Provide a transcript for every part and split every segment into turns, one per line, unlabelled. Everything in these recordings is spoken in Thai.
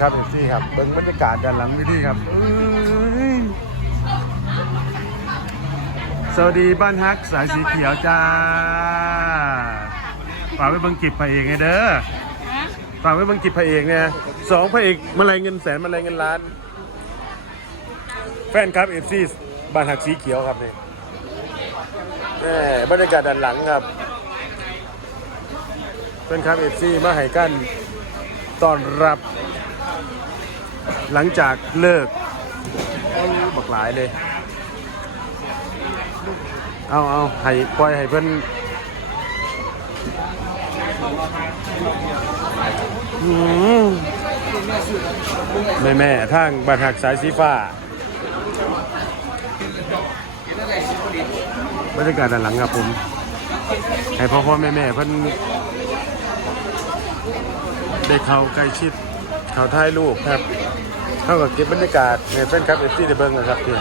แฟนคลับเอฟซีครับเบิ้งบรรยากาศด้านหลังเวิธีครับเอ้ยสวัสดีบ้านฮักสายสีเขียวจ้าฝากไว้เบิ้งกิบพระเอกไงเด้อฝากไว้เบิ้งกิบพระเอกเนี่ยสองพระเอกมาลายเงินแสนมาลายเงินล้าน แฟนคลับเอฟซีบ้านฮักสีเขียวครับนี่แหม่บรรยากาศด้านหลังครับแฟนคลับเอฟซีมาให้กันต้อนรับ หลังจากเลิกเอาบักหลายเลย เอาเอาให้ปล่อยให้เพิ่อืมแม่แม่ทางบัตรหักสายสีฟ้า บรรยากาศด้านหลังครับผม ให้พ่อพ่อแม่แม่เพิ่อนได้เข้าใกล้ชิดเขาถ่ายรูปครับ เท่ากับเก็บบรรยากาศในแฟนคลับเอฟซีได้เบิ้งนะครับพี่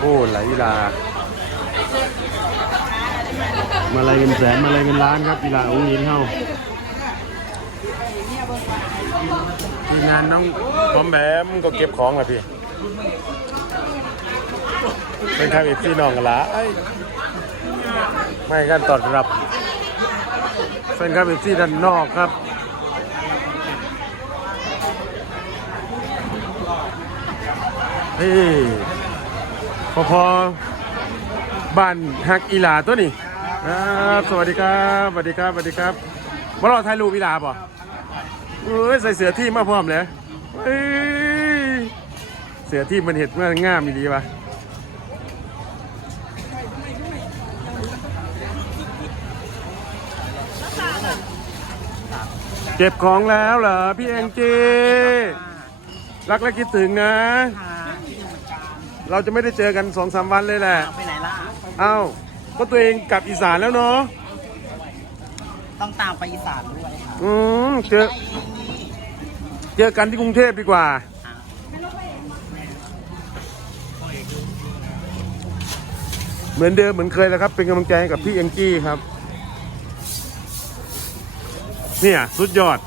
โอ้ไหลลามาลายเงินแสนมาลายเงินล้านครับอีลาอุ้งยินเฮาทีมงานน้องพร้อมแบมก็เก็บของละพี่เป็นครับเอฟซีน้องกันละไม่กันตอนรับแฟนคลับเอฟซีด้านนอกครับ ฮ้ยพอพอบ้านฮักอีหลาตัวนี้ครับสวัสดีครับสวัสดีครับสวัสดีครับมารอถ่ายรูปอีหลาป่ะเอ้ยใส่เสือที่มาพร้อมเลยเอ้ยเสือที่มันเห็ดมันง่ามดีป่ะเก็บของแล้วเหรอพี่แองจีรักและคิดถึงนะ เราจะไม่ได้เจอกันสองสามวันเลยแหละ
ไปไหนล่ะ
เอ้าก็ตัวเองกลับอีสานแล้วเนาะ
ต้องตามไปอีสานด้วยค่ะ
อืมเจอ เจอกันที่กรุงเทพดีกว่า เหมือนเดิมเหมือนเคยแล้วครับ เป็นกำลังใจให้กับพี่เอ็งจี้ครับ เนี่ย สุดยอด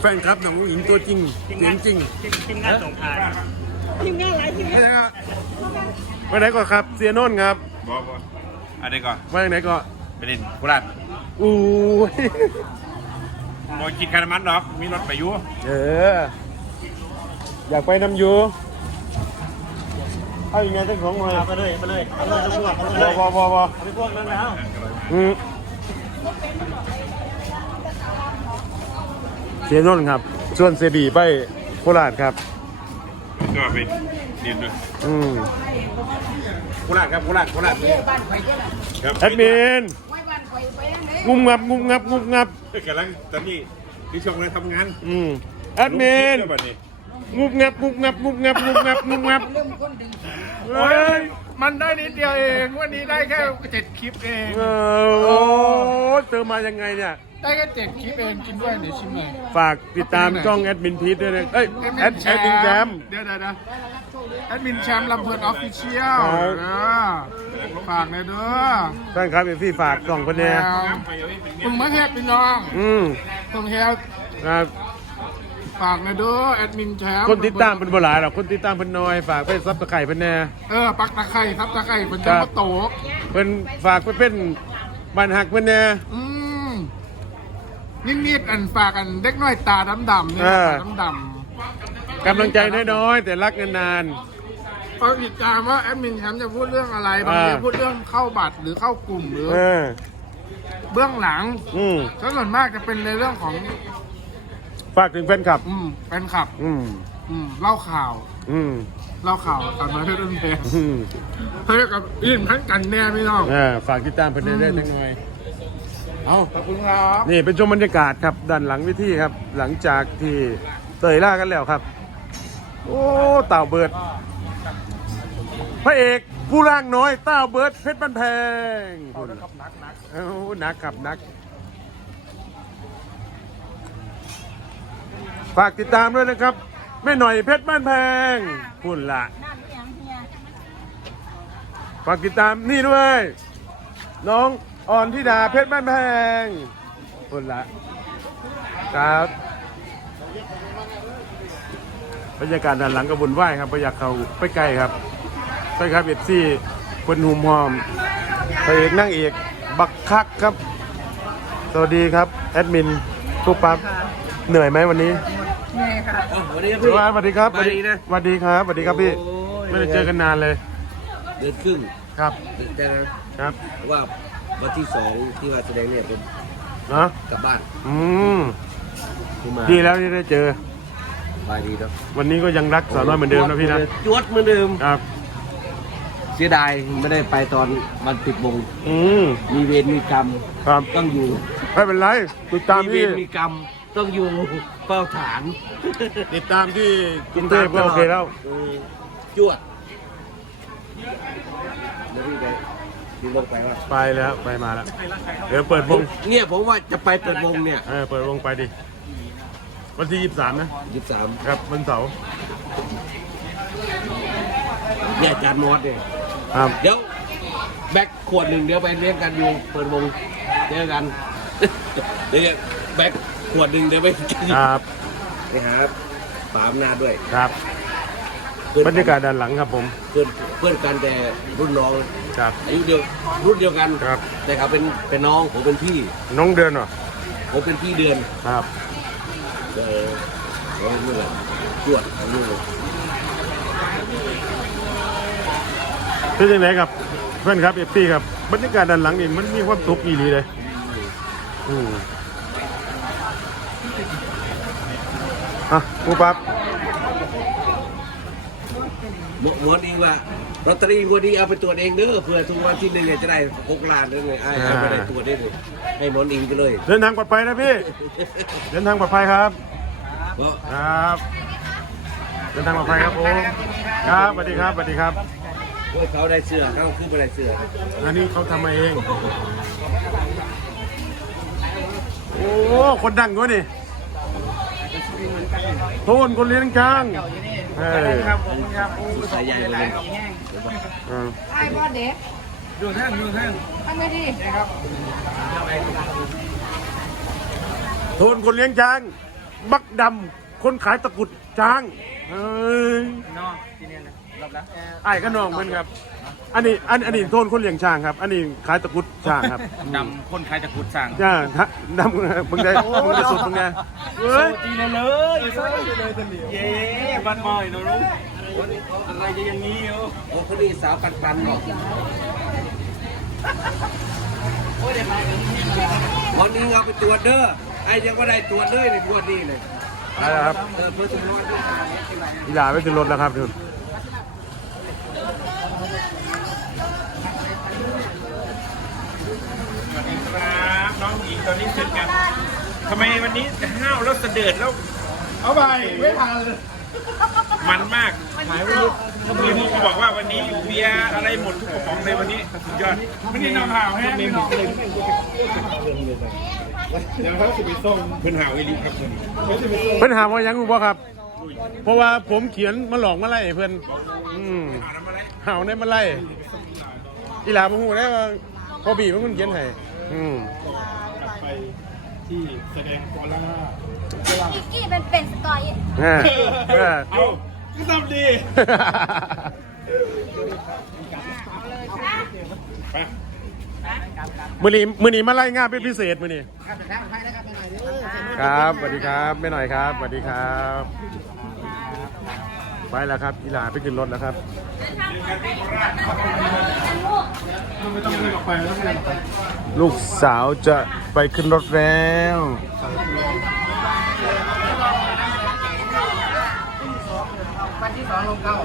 แฟนครับน้องหญิงตัวจริงเสียงจริง
ทีมงานสงคราม ทีมงานอะไรทีม
ไปไหนก่อนไปไหนก่อนครับเสียโน่นครับ
บอกว่าอันนี้ก่อน
ไปไหนก่อน
ไปเล่นโคราช
อู้ย
บอกกินคารามันดอกมีรถไปอยู่
เอออยากไปนำอยูเอาอย่างไงเจ้าของมา
ไปเลยไปเลยเอาเลยเอาพวกเอา
บ
เล
อยบอบอบอ
เอาไปพวกนั้นแล้ว
อืมเสียนนท์ครับส่วนเสบีไปโคราชครับ
ก็ไปเรียนด้วย
อืม
โคราชครับโคราชโคราชครับ
แอดมินงุมงับงุมงับงุมงับ
กำลังตอนนี้ที่ช่วงเลยทำงาน
อืมแอดมิน
ลูกคิดด้วยบัดนี้
งุบงับงุบงับงุบงับงุบงับงุบงับเฮ้ย
มันได้นิดเดียวเอง วันนี้ได้แค่เจ็ดคลิปเอง
เออโอ้เจอมายังไงเนี่ย
ได้แค่เจ็ดคลิปเองกินด้วยนี่ชิมหน่อย
ฝากติดตามช่องแอดมินพีทด้วยนะเอ้ยแอดแอดมินแจม
เดี๋ยวเดี๋ยวเดี๋ยวแอดมินแชมป์ลำเพลินออฟฟิเชียล
ครับ
นะฝากเลยเด้อ
แฟนครับเอฟซีฝากส่องคนเนี้ย
มึงมาเฮ็ดพี่น้อง
อืม
มึงเฮ็ด
ครับ
ฝากเลยเด้อแอดมินแชมป์
คนติดตามเป็นบ่หลายหรอกคนติดตามเป็นน้อยฝากไปซับตะไคร่เป็นแน่
เออปักตะไคร่ครับตะไคร่เป็น
ครั
เจ้า
บ
โตะ
เป็นฝากไปเป็นบันหักเป็นแน่
อืม นิดๆอันฝากอันเด็กน้อยตาดำๆเนี่ย
เออ
ตาดำ
กำลังใจน้อยๆแต่รักนาน
ๆฟังติดตามว่าแอดมินแชมป์จะพูดเรื่องอะไรบางที
อ่า
พูดเรื่องเข้าบัตรหรือเข้ากลุ่มหรือ
ๆเออ
เบื้องหลัง
อืม
ก็ส่วนมากจะเป็นในเรื่องของ
ฝากถึงแฟนคลับ
อืมแฟนคลับ
อืม
อืมเล่าข่าว
อืม
เล่าข่าวกันมาเพื่อนเพลง
อืม
เพื่อกับอินพันกันแน่ไม่ต้อง
เออฝากติดตามเพื่อนได้ทั้งหน่อย
เอาขอบคุณครับ
นี่เป็นชมบรรยากาศครับด้านหลังเวิธีครับ หลังจากที่เตยล่ากันแล้วครับ โอ้เต่าเบิร์ดพระเอกผู้ร่างน้อยเต้าเบิร์ดเพชรบ้านแพงคุณเอ้าหนักครับหนัก ฝากติดตามด้วยนะครับแม่หน่อยเพชรบ้านแพงคุณละฝากติดตามนี่ด้วย น้อง อ่อนธิดาเพชรบ้านแพงคุณละ ครับ บรรยากาศด้านหลังกระบุญไหว้ครับประอยากเขาไปไกลครับใช่ครับเอฟซีเพิ่นหุมหอมพระเอกนั่งเอกบักคักครับ สวัสดีครับ แอดมินทุกปั๊บเหนื่อยไหมวันนี้
อ๋อวันนี้ครับ
ส
พี่
วัสดีครับ
สวัสดีนะ
สวัสดีครับสวัสดีครับพี่
โอ้ย
ไม่ได้เจอกันนานเลย
เดือนครึ่ง
ครับ
แต่นะครับ ว่า วันที่สองที่ว่าแสดงเนี่ยผม
เนาะ
กลับบ้าน
อืม
ที่มา
ดีแล้วที่ได้เจอ
ไปดีเนาะ
วันนี้ก็ยังรักสาวน้อยเหมือนเดิมนะพี่นะ
จวดเหมือนเดิม
ครับ
เสียดายไม่ได้ไปตอนวันปิดวง
อืม
มีเวรมีกรรม
ครับ
ต้องอยู่
ไม่เป็นไรติดตาม
มีเว
ที่
รมีกรรมต้องอยู่เฝ้าฐาน
ติดตามที่กรุงเทพก็โอเคแล้ว
เออจวดเดี๋ยวพี่ไป พี่ลงไปว่า
ไปแล้วไปมาแล้ว เดี๋ยวเปิดวง
เนี่ยผมว่าจะไปเปิดวงเนี่ย
เออเปิดวงไปดิ วันที่ 23 นะ
ยี่สิบสาม
ครับวันเสาร์
เนี่ยอาจารย์มอสเนี่ย
ครับ
เดี๋ยวแบ็คขวดหนึ่งเดี๋ยวไปเลี้ยงกันอยู่เปิดวงเจอกัน เดี๋ยวแบ็คขวดหนึ่งเดี๋ยวไปกิน
ครับ
ไปหาปามนาจด้วย
ครับ
เพื่อน
บรรยากาศด้านหลังครับผม
เพื่อนเพื่อนกันแต่รุ่นน้อง
ครับ
อายุเดียวรุ่นเดียวกัน
ครับ
แต่เขาเป็นเป็นน้องผมเป็นพี่
น้องเดือนเหรอ
ผมเป็นพี่เดือน
ครับ
เออเขาเมื่อจวดเขาเมื่อ
เป็นยังไงครับเพื่อนครับเอฟซีครับบรรยากาศด้านหลังนี่มันมีความสุขอีหลีเลยอืมอะครูปั๊บ
หมหมอดีว่าลอตเตอรี่งวันนี้เอาไปตรวจเองเด้อเผื่อทุกวันที่หนึ่งเนี่ยจะได้หกล้านเด้อไงไอ้เอาไปได้ตรวจได้เลยให้หมออิงไปเลย
เดินทางปลอดภัยนะพี่ เดินทางปลอดภัยครับ
เพราะ
ครับ เดินทางปลอดภัยครับผมครับสวัสดีครับสวัสดีครับ
พวกเขาได้เสื้อเขาขึ้นมาได้เสื้อ
อันนี้เขาทำมาเอง โอ้ คนดังด้วยนี่โทนคนเลี้ยงช้าง เออ
สายใหญ่เลย
เออ
ไอ้บอสเด็กดูท่านดูท่านทำไงดี
โทนคนเลี้ยงช้าง บักดำคนขายตะกรุดช้างเอ้ย
น้องที่นี่นะรอบแล้ว
ไอ้ก็น้องเหมือนครับ อันนี้อันอันนี้โทนคนเลี้ยงช้างครับ อันนี้ขายตะกรุดช้างครับ
ดำคนขายตะกรุดสั่ง
จ้าฮะดำมึงได้มึงจะสุดมึงไงเฮ้ย
จีเลยเลยเย้บ้านมอยนะลูกอะไรจะอย่างนี้อยู่
โอ้คนนี้สาวปันปันบอกวันนี้เอาไปตรวจเด้อไอ้ยังไม่ได้ตรวจเลยในตรวจนี่เลย
ไปแล้วครับ
เออเพื่อจะรู้ว่า
อีหลาไปขึ้นรถแล้วครับทุน
ครับน้องหญิงตอนนี้เสร็จกันทำไมวันนี้ห้าวแล้วเสดิร์ดแล้ว
เอาไปไม่ทันเลย
มันมากหายไปเลยมีมุกมาบอกว่าวันนี้เบียร์อะไรหมดทุกกระป๋องเลยวันนี้สุดยอด
ไม่ได้นำห่าวให้ไม่หอกเลย
เดี๋ยวเขาจะไปส่งเพื่อนหาวไอ้ลิครับเพื่อน
เพิ่นหาว่ายังรู้บ่ครับ เพราะว่าผมเขียนมาหลอกมาไล่เพิ่นอืม
หาน้ำอะไร
เห่าได้มาไล่อีหลาบ่ฮู้ได้ว่าพอบีมันคนเขียนให้อืม
ไปที่ แสดงโคราช
นิกกี้เป็นเป็นสกอย
เออเออ
เอาก็ทำดีไป
มื้อนี้มื้อนี้มาไล่งานเป็นพิเศษมื้อนี้ครับสวัสดีครับแม่หน่อยครับสวัสดีครับ ไปแล้วครับอีหลาไปขึ้นรถแล้วครับ
ไม่ต้องรีบออกไปแล้วไม่ต้องออกไป
ลูกสาวจะไปขึ้นรถแล้ว
วันที่สองลงเก้า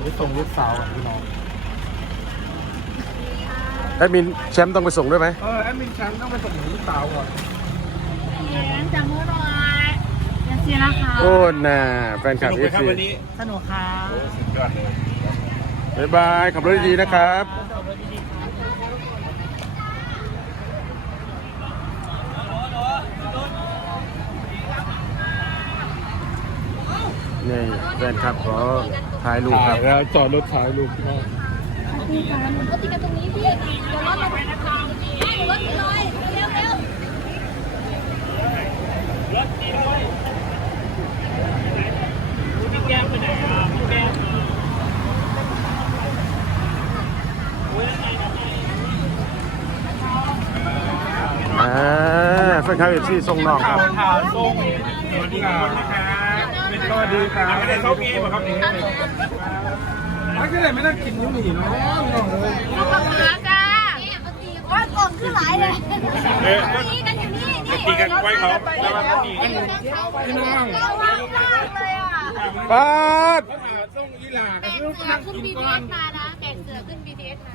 ไปส่งลูกสาวพี่น้อง
แอดมินแชมป์ต้องไปส่งด้วยไหม
เออแอดมินแชมป์ต้องไปส่งลูกสาวก่อน
เลี้ยงจังหัวหน่อยอย่าเสียนะคะ
โอ้น่าแฟนค
ส
ลับ
นุก
เอ
ไหม
ฟ
ครับ
ซี
วันนี้
สนุกค่ะ
สุดยอดเลย
บ๊ายบายขับรถดีๆนะครับนี่แฟนคลับขอถ่ายรูปค
ถ่า
รั
ย
บ
แล้วจอดรถถ่ายรูปพี่น้อง
พี่ คู่กันรถติดกันตรงนี้พี่เดี๋ยวรถเราไปนะคะรถล
อ
ยเร็วเร็วรถตีด้วยพี่แก้มไปไหนอะแก้ม
อ
่าแฟนคลับเอฟซีทรงน้องครับ
ขาวทรงสวัสดีครับนะคะเป็นก็ดีครับไม่ได้เขามีเหมือนเขานี
ต นก็เลยไม่ต้กินยุ่งหนีเนาะน้องเลย
ลูกมะเขือจ้าโอ้ยกล่องขึ้นหลายเลยนี่กันอยู่นี่นี่
ตีกันไว้เขาแล้วมันมี
พี่น้อง
ระวังมากเลยอะ
ปาด
ส่งอีหลา
แกงเสือขึ้น BTS มานะแกงเสือขึ้น BTS ม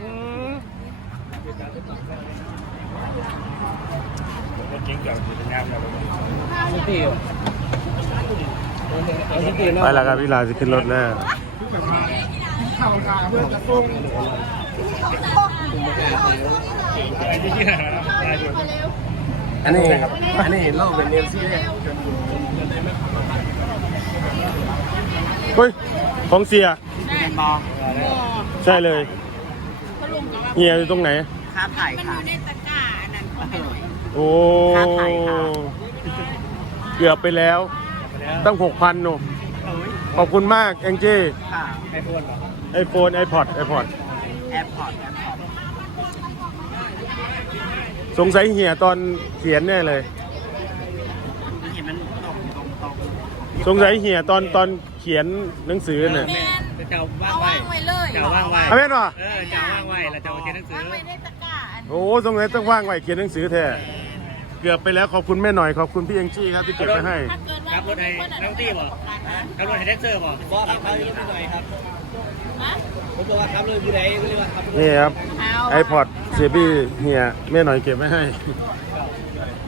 า
จริงจังเป็นงานเรา
ไปแล้วครับพี่ลาจะขึ้นรถแล้ว
ข่าวนาเพื่อจะส่ง
อันนี้อันนี้โลกเป็นเอฟซีเนี่ย
เฮ้ยของเสียใช่เลยเฮียอยู่ตรงไหน
ค่าถ่าย
มันอ
ค่ะ
ยู่ในตะกร้าอันนั้นของแม่หน่อย
โอ้
ค่าไถ่ค่ะ
เกือบไปแล้ว ตั้งหกพันหนูขอบคุณมากแองจี้
ค่ะไอโฟนเหรอ
ไอโฟนไอพอดไอพอด
แอร์พอร์ตแอร์พอร์ต
สงสัยเหียตอนเขียนแน่เลย
เห็นมันตรงตรงตรง
สงสัยเหียตอนตอนเขียนหนังสือเนี่ย
จะว่าง
เอา
ไว้
วางไว้เลย
จะว่างไว้
เอาเป็นวะ
เออจะว่างไว้เราจะเอาเขียนหนังสือ
วางไว้ในตะกร้าอัน
โอ้สงสัยต้องว่างไว้เขียนหนังสือแท้เกือบไปแล้วขอบคุณแม่หน่อยขอบคุณพี่แองจี้ครับที่เก็บไว้ให้
ถ้าเกิดว่า
ขับรถให้นักตี้บ่ขับรถให้แดนเซอร์บ่บ่ขับรถให้หน่อยครับ ผมบอกว่าขับรถอยู่ไหนก็เรียกว่าขับรถ
นี่ครับ
เอา
ไอพอดเซบี้เฮียแม่หน่อยเก็บไว้ให้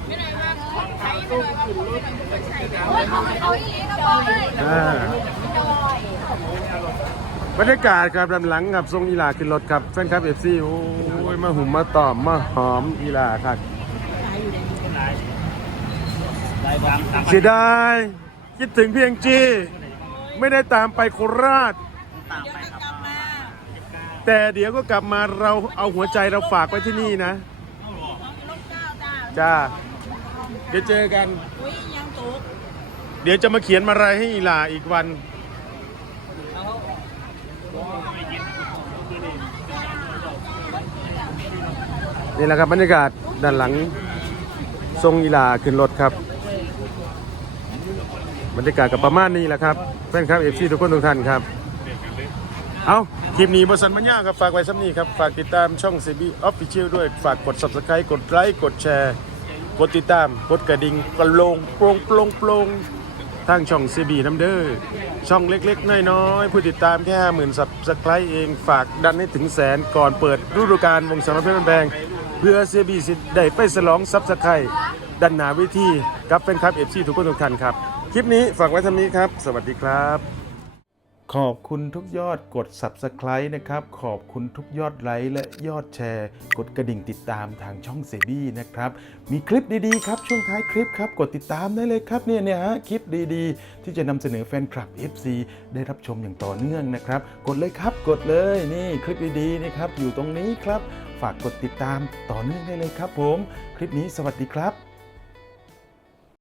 ไม่ได้ว่าของใครไม่ได้ว่าของใครโอ้ยของเขาอีกนะบอย
อ่า
จอย
บรรยากาศครับด้านหลังครับทรงอีหลาขึ้นรถครับแฟนคลับเอฟซีโอ้ยมาหุ่มมาตอมมาหอมอีหลาครับ
ได้บ้างตาม
เสียดายคิดถึงพี่แองจี้ไม่ได้ตามไปโคราช
ตามไปครับ
แต่เดี๋ยวก็กลับมาเราเอาหัวใจเราฝากไว้ที่นี่นะ
ลูกเจ้าจ้า
จ้า เดี๋ยวเจอกัน
อุ้ยยังตก
เดี๋ยวจะมาเขียนมาอะไรให้อีหลาอีกวัน นี่แหละครับบรรยากาศด้านหลังทรงอีหลาขึ้นรถครับ บรรยากาศกับประมาณนี้แหละครับแฟนครับเอฟซีทุกคนทุกท่านครับ เอา คลิปนี้บสันมัญญาครับ ฝากไว้ซ้ำนี้ครับ ฝากติดตามช่อง CB Official ด้วย ฝากกด Subscribe กดไลค์กดแชร์ กดติดตาม กดกระดิ่งกระโลงโปรงโปรงโปรงทางช่อง CB น้ำเด้อช่องเล็กๆ น้อยๆ ผู้ติดตามแค่50,000 Subscribe เอง ฝากดันให้ถึงแสนก่อนเปิดฤดูกาลวงสารพัดแพงเพื่อ CB สิได้ไปฉลอง Subscribe ดันหนาวิธีกับแฟนคลับ FC ทุกคนทุกท่านครับ คลิปนี้ฝากไว้เทำนี้ครับ สวัสดีครับ ขอบคุณทุกยอดกด Subscribe นะครับ ขอบคุณทุกยอดไลค์และยอดแชร์ กดกระดิ่งติดตามทางช่องเซบี้นะครับ มีคลิปดีๆครับ ช่วงท้ายคลิปครับ กดติดตามได้เลยครับเนี่ยเนี่ยฮะคลิปดีๆ ที่จะนำเสนอแฟนคลับ FC ได้รับชมอย่างต่อเนื่องนะครับ กดเลยครับกดเลยนี่คลิปดีๆนะครับอยู่ตรงนี้ครับ ฝากกดติดตามต่อเนื่องได้เลยครับ ผม คลิปนี้สวัสดีครับ